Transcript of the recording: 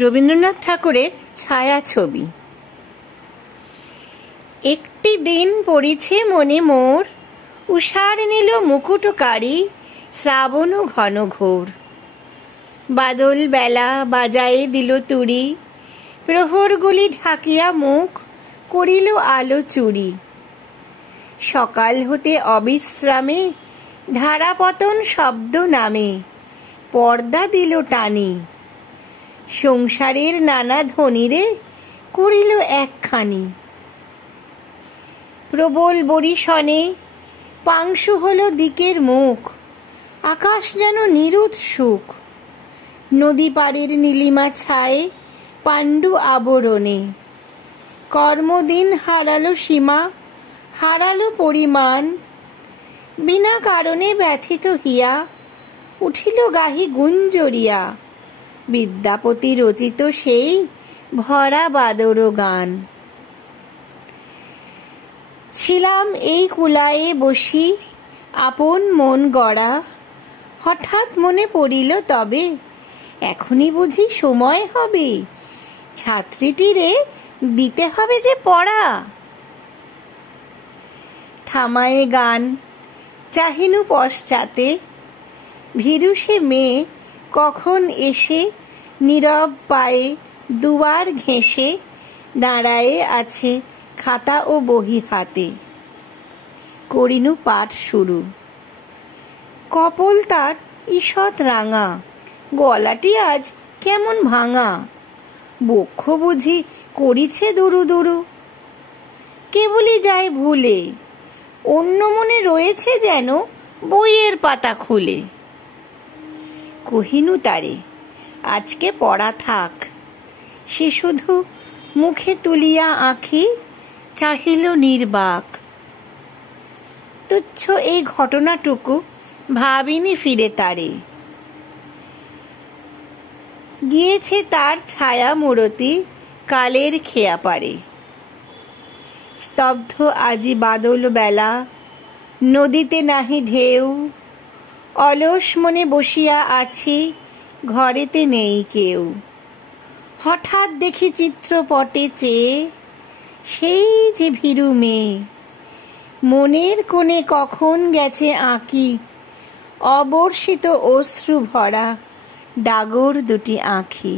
রবীন্দ্রনাথ ঠাকুরের ছায়াছবি। একটি দিন পড়িছে মনে মোর, উষার নীল মুকুটকারী শ্রাবণ ঘন ঘোর। বাদল বেলা বাজায়ে দিল তুড়ি, প্রহরগুলি ঢাকিয়া মুখ করিল আলো চুরি। সকাল হতে অবিশ্রামে ধারাপতন শব্দ নামে, পর্দা দিল টানি। সংসারের নানা ধ্বনিরে করিল একখানি। প্রবল বরিশনে পাংশু হলো দিকের মুখ, আকাশ যেন নিরুৎসুক। নদী পাড়ের নীলিমা ছায়ে পাণ্ডু আবরণে, কর্মদিন হারালো সীমা, হারালো পরিমাণ। বিনা কারণে ব্যথিত হিয়া উঠিল গাহি গুঞ্জরিয়া, বিদ্যাপতি রচিত সেই ভরা বাদর গান। ছিলাম এই কুলায়ে বসি আপন মন গড়া, হঠাৎ মনে পড়িল তবে এখনই বুঝি সময় হবে, ছাত্রীটিরে দিতে হবে যে পড়া। থামায়ে গান চাহিনু পশ্চাতে, ভীরু সে মেয়ে কখন এসে নীরব পায়ে দুয়ার ঘেঁষে দাঁড়ায়ে আছে খাতা ও বহি হাতে। করিনু পাঠ শুরু। কপল তার ঈষৎ রাঙা, গলাটি আজ কেমন ভাঙা। বক্ষ বুঝি করিছে দুরু দুরু, কেবলই যায় ভুলে, অন্য মনে রয়েছে যেন বইয়ের পাতা খুলে। কহিনু তারে আজকে পড়া থাক, সে শুধু মুখে তুলিয়া আঁখি চাহিল নির্বাক। তুচ্ছ এই ঘটনাটুকু ভাবিনি ফিরে তারে, গিয়েছে তার ছায়া মূরতি কালের খেয়া পারে। স্তব্ধ আজি বাদল বেলা, নদীতে নাহি ঢেউ, অলস মনে বসিয়া আছি ঘরেতে নেই কেউ। হঠাৎ দেখি চিত্রপটে চেয়ে সেই যে ভীরু মেয়ে, মনের কোণে কখন গেছে আঁকি অবর্ষিত অশ্রু ভরা ডাগর দুটি আঁখি।